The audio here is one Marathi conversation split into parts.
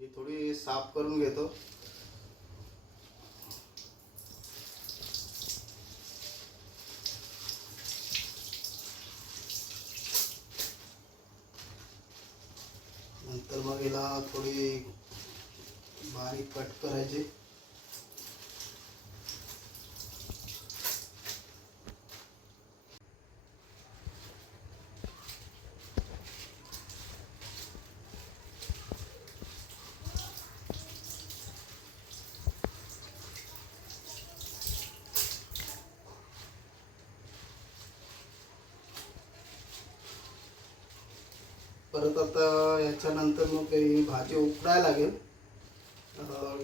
ही थोडी साफ करून घेतो. नंतर मग याला थोडी बारीक कट करायची. परत आता याच्यानंतर मग ही भाजी उकडायला लागेल.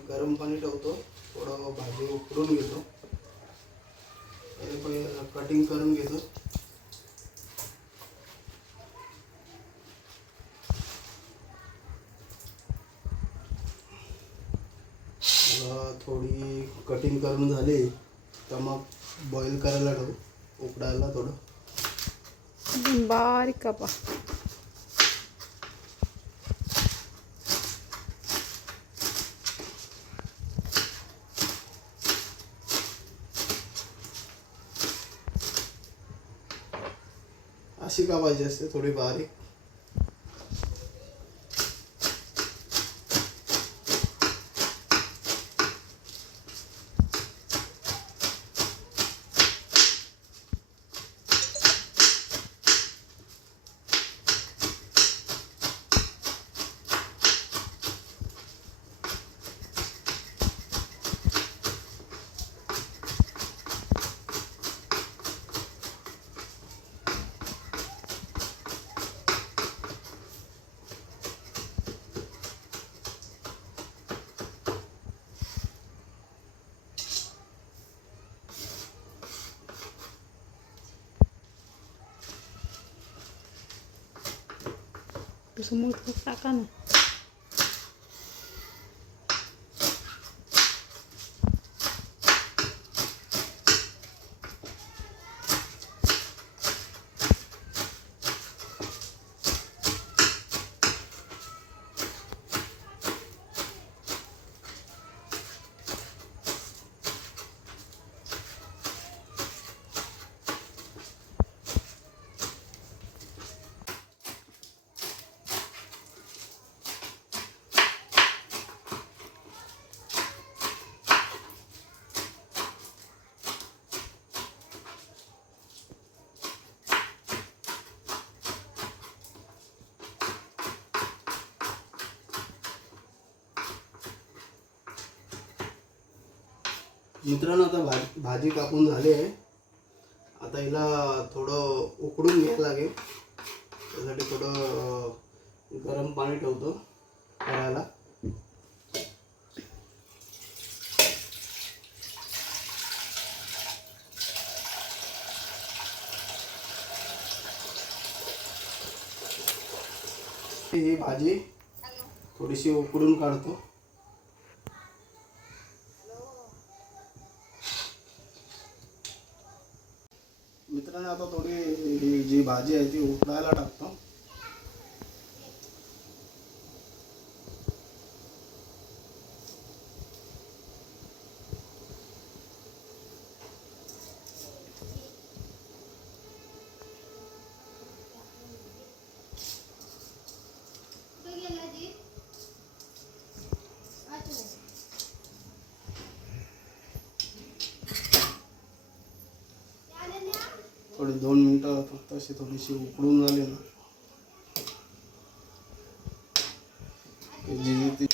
गरम पाणी ठेवतो, थोडं भाजी उकडून घेतो, कटिंग करून घेतो. थोडी कटिंग करून झाली तर मग बॉईल करायला ठेवू, उकडायला थोडं बारीक कापा. अशी कापायची असते, थोडी बारीक. तसं मग टाका ना. मित्रांनो, आता भाजी कापून झाली आहे. आता हिला थोडं उकडून घ्यायला लागेल. त्यासाठी थोडं गरम पाणी ठेवतो करायला. ही भाजी थोडीशी उकडून काढतो. मित्रांनो, आता थोडी ही जी भाजी आहे ती उकडायला टाकतो. थोडी 2 मिनिटं फक्त अशी थोडीशी उकडून झाली ना, जी ती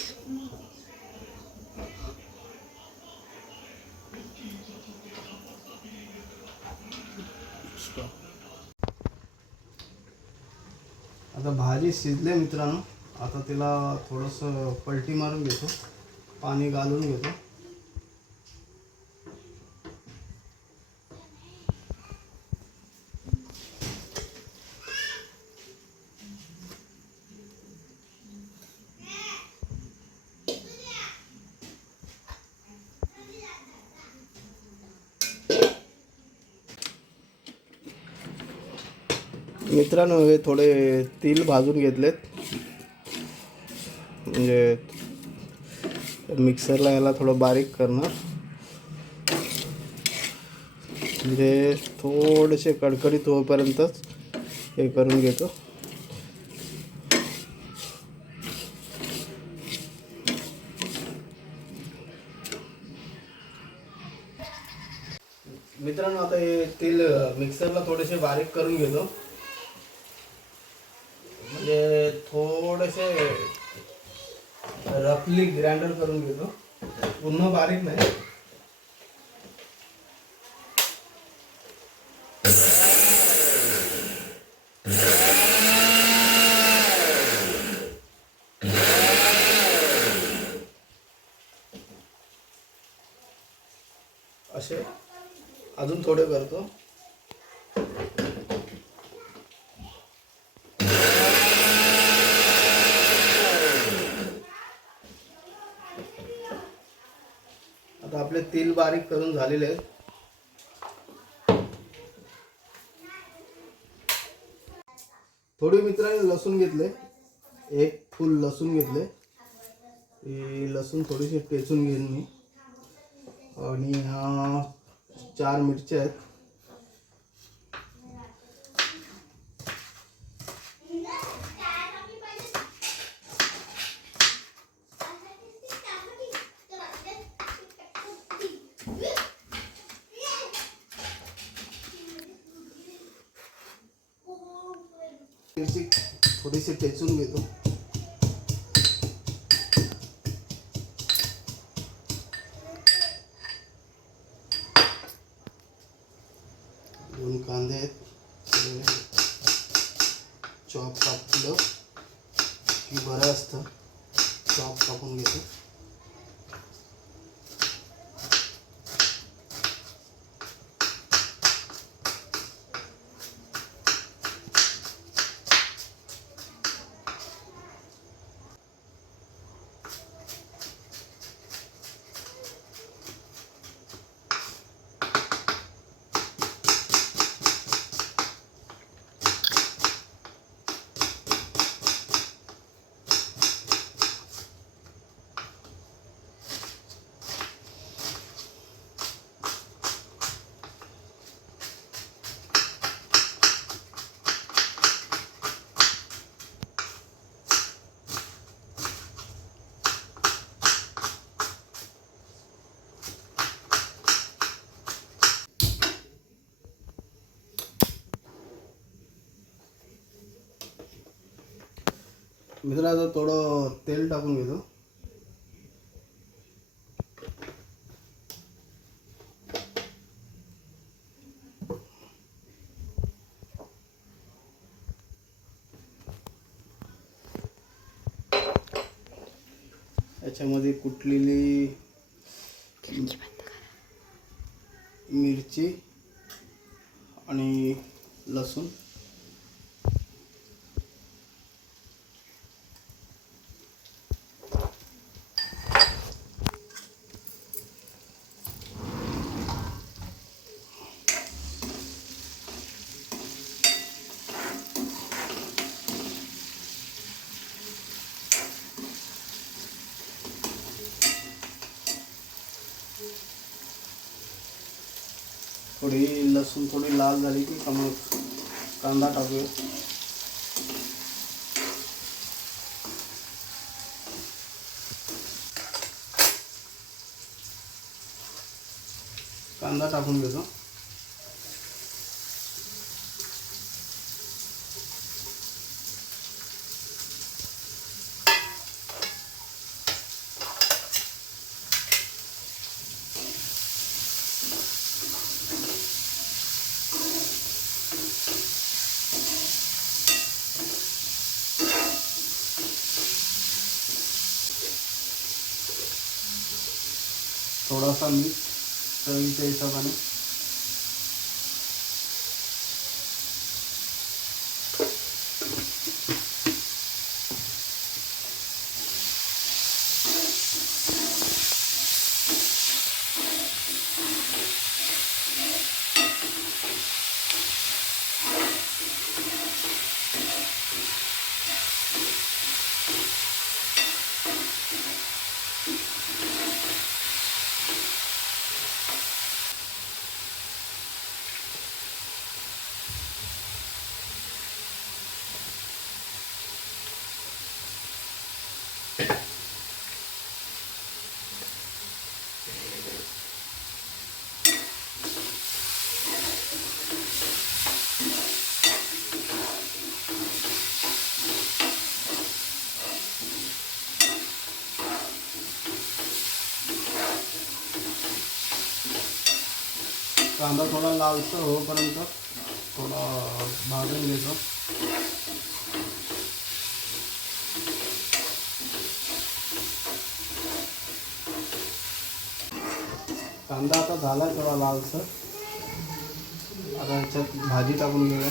आता भाजी शिजले मित्रांनो. आता तिला थोडंसं पलटी मारून घेतो, पाणी घालून घेतो. मित्रांनो, हे थोडे तिल भाजून घेतलेत, म्हणजे मिक्सरला याला थोडं बारीक करणार, म्हणजे थोडेसे कडकडीत होईपर्यंतच हे करून घेतो. मित्रांनो, आता हे तेल मिक्सरला थोडेसे बारीक करून घेतो, म्हणजे थोडेसे रफली ग्राइंडर करून घेतो, पूर्ण बारीक नाही. असे अजून थोडे करतो. आता आपले तेल बारीक करून झालेले आहेत. थोडी मित्रांनी लसूण घेतले, एक फुल लसूण घेतले. ही लसूण थोडीशी टेचून घेईन मी. आणि 4 मिरच्या आहेत. मिरची थोडीशी टेचून घेतो. दोन कांदे आहेत, चॉप कापलं की बरं असतं. चॉप कापून घेतो. मित्रांनो, थोडं तेल टाकून घेतो. याच्यामध्ये कुटलेली मिरची आणि लसूण, थोडी लसूण थोडी लाल झाली की मग कांदा टाकूया. कांदा टाकून घेतो. थोडासा मीठ चवीच्या हिशोबाने. कांदा थोडा लालसर होईपर्यंत थोडा भाजून घेतो. कांदा आता झाला थोडा लालसर. आता ह्याच्यात भाजी टाकून घेऊया.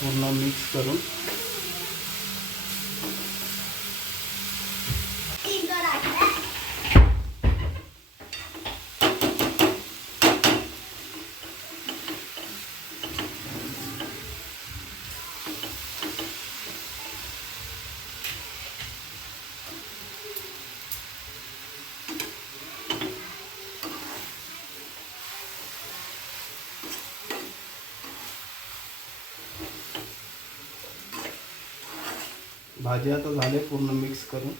पूर्ण मिक्स करून भाजी आता झाले पूर्ण मिक्स करून.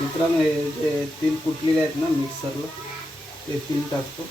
मित्रांनो हे जे तीळ कुटलेले आहेत ना मिक्सरला, ते तीळ टाकतो.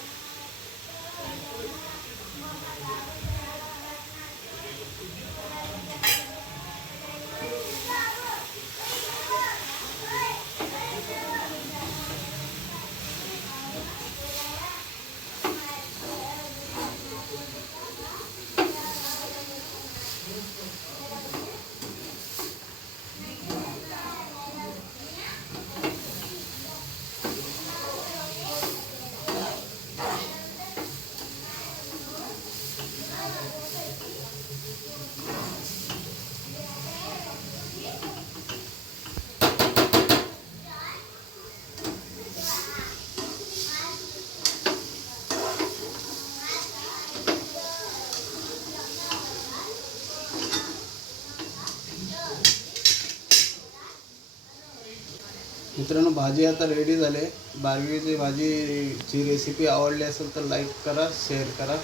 मित्रांनो भाजी आता रेडी झाली. बारवीची भाजीची रेसिपी आवडली असेल तर लाईक करा, शेअर करा.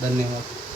धन्यवाद.